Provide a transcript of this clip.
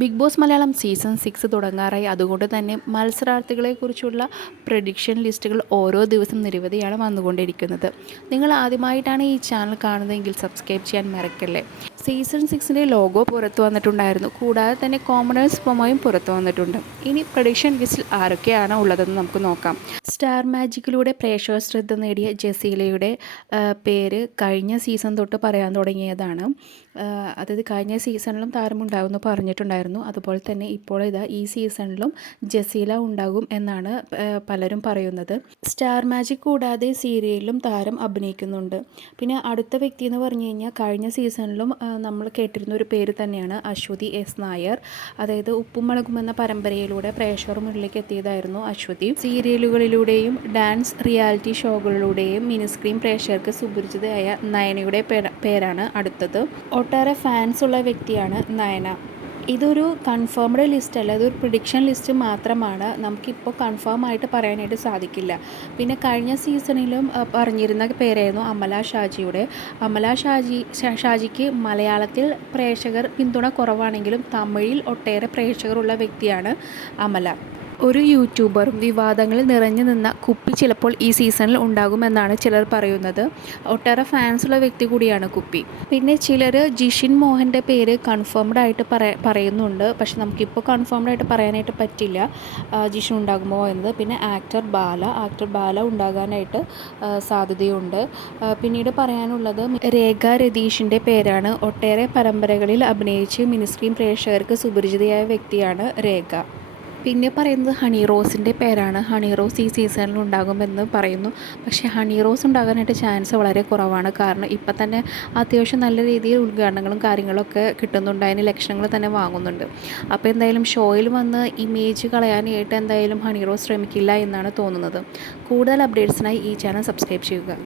Big Boss Malayalam season 6 തുടങ്ങാറായി. അതുകൊണ്ട് തന്നെ മത്സരാർത്ഥികളെക്കുറിച്ചുള്ള പ്രഡിക്ഷൻ ലിസ്റ്റുകൾ ഓരോ ദിവസം നിരവധിയാണ് വന്നുകൊണ്ടിരിക്കുന്നത്. നിങ്ങൾ ആദ്യമായിട്ടാണ് ഈ ചാനൽ കാണുന്നതെങ്കിൽ സബ്സ്ക്രൈബ് ചെയ്യാൻ മറക്കല്ലേ. സീസൺ 6ൻ്റെ ലോഗോ പുറത്തു വന്നിട്ടുണ്ടായിരുന്നു. കൂടാതെ തന്നെ കോമണേഴ്സ് പ്രൊമോയും പുറത്തു വന്നിട്ടുണ്ട്. ഇനി പ്രഡിക്ഷൻ ലിസ്റ്റിൽ ആരൊക്കെയാണ് ഉള്ളതെന്ന് നമുക്ക് നോക്കാം. സ്റ്റാർ മാജിക്കിലൂടെ പ്രേക്ഷക ശ്രദ്ധ നേടിയ ജസീലയുടെ പേര് കഴിഞ്ഞ സീസൺ തൊട്ട് പറയാൻ തുടങ്ങിയതാണ്. അതായത് കഴിഞ്ഞ സീസണിലും താരമുണ്ടാകുമെന്ന് പറഞ്ഞിട്ടുണ്ടായിരുന്നു. അതുപോലെ തന്നെ ഇപ്പോൾ ഈ സീസണിലും ജസീല ഉണ്ടാകും എന്നാണ് പലരും പറയുന്നത്. സ്റ്റാർ മാജിക് കൂടാതെ സീരിയലിലും താരം അഭിനയിക്കുന്നുണ്ട്. പിന്നെ അടുത്ത വ്യക്തി എന്ന് പറഞ്ഞു കഴിഞ്ഞാൽ കഴിഞ്ഞ സീസണിലും നമ്മൾ കേട്ടിരുന്ന ഒരു പേര് തന്നെയാണ് അശ്വതി എസ് നായർ. അതായത് ഉപ്പും മുളകും എന്ന പരമ്പരയിലൂടെ പ്രേക്ഷകർ മുന്നിലേക്ക് എത്തിയതായിരുന്നു അശ്വതി. സീരിയലുകളിലൂടെയും ഡാൻസ് റിയാലിറ്റി ഷോകളിലൂടെയും മിനിസ്ക്രീൻ പ്രേക്ഷകർക്ക് സുപരിചിതയായ നയനയുടെ പേരാണ് അടുത്തത്. ഒട്ടേറെ ഫാൻസ് ഉള്ള വ്യക്തിയാണ് നയന. ഇതൊരു കൺഫേംഡ് ലിസ്റ്റ് അല്ല, ഇതൊരു പ്രിഡിക്ഷൻ ലിസ്റ്റ് മാത്രമാണ്. നമുക്കിപ്പോൾ കൺഫേം ആയിട്ട് പറയാനായിട്ട് സാധിക്കില്ല. പിന്നെ കഴിഞ്ഞ സീസണിലും പറഞ്ഞിരുന്ന പേരായിരുന്നു അമല ഷാജിയുടെ. അമല ഷാജിക്ക് മലയാളത്തിൽ പ്രേക്ഷകർ പിന്തുണ കുറവാണെങ്കിലും തമിഴിൽ ഒട്ടേറെ പ്രേക്ഷകരുള്ള വ്യക്തിയാണ് അമല. ഒരു യൂട്യൂബറും വിവാദങ്ങളിൽ നിറഞ്ഞു നിന്ന കുപ്പി ചിലപ്പോൾ ഈ സീസണിൽ ഉണ്ടാകുമെന്നാണ് ചിലർ പറയുന്നത്. ഒട്ടേറെ ഫാൻസുള്ള വ്യക്തി കൂടിയാണ് കുപ്പി. പിന്നെ ചിലർ ജിഷിൻ മോഹൻ്റെ പേര് കൺഫേംഡ് ആയിട്ട് പറയുന്നുണ്ട്. പക്ഷെ നമുക്കിപ്പോൾ കൺഫേംഡ് ആയിട്ട് പറയാനായിട്ട് പറ്റില്ല ജിഷിൻ ഉണ്ടാകുമോ എന്നത്. പിന്നെ ആക്ടർ ബാല ഉണ്ടാകാനായിട്ട് സാധ്യതയുണ്ട്. പിന്നീട് പറയാനുള്ളത് രേഖ രതീഷിൻ്റെ പേരാണ്. ഒട്ടേറെ പരമ്പരകളിൽ അഭിനയിച്ച് മിനിസ്ക്രീൻ പ്രേക്ഷകർക്ക് സുപരിചിതയായ വ്യക്തിയാണ് രേഖ. പിന്നെ പറയുന്നത് ഹണി റോസിൻ്റെ പേരാണ്. ഹണി റോസ് ഈ സീസണിൽ ഉണ്ടാകുമെന്ന് പറയുന്നു. പക്ഷേ ഹണി റോസ് ഉണ്ടാകാനായിട്ട് ചാൻസ് വളരെ കുറവാണ്. കാരണം ഇപ്പം തന്നെ അത്യാവശ്യം നല്ല രീതിയിൽ ഉദ്ഘാടനങ്ങളും കാര്യങ്ങളൊക്കെ കിട്ടുന്നുണ്ട്. അതിന് ലക്ഷണങ്ങൾ തന്നെ വാങ്ങുന്നുണ്ട്. അപ്പോൾ എന്തായാലും ഷോയിൽ വന്ന് ഇമേജ് കളയാനായിട്ട് എന്തായാലും ഹണി റോസ് ശ്രമിക്കില്ല എന്നാണ് തോന്നുന്നത്. കൂടുതൽ അപ്ഡേറ്റ്സിനായി ഈ ചാനൽ സബ്സ്ക്രൈബ് ചെയ്യുക.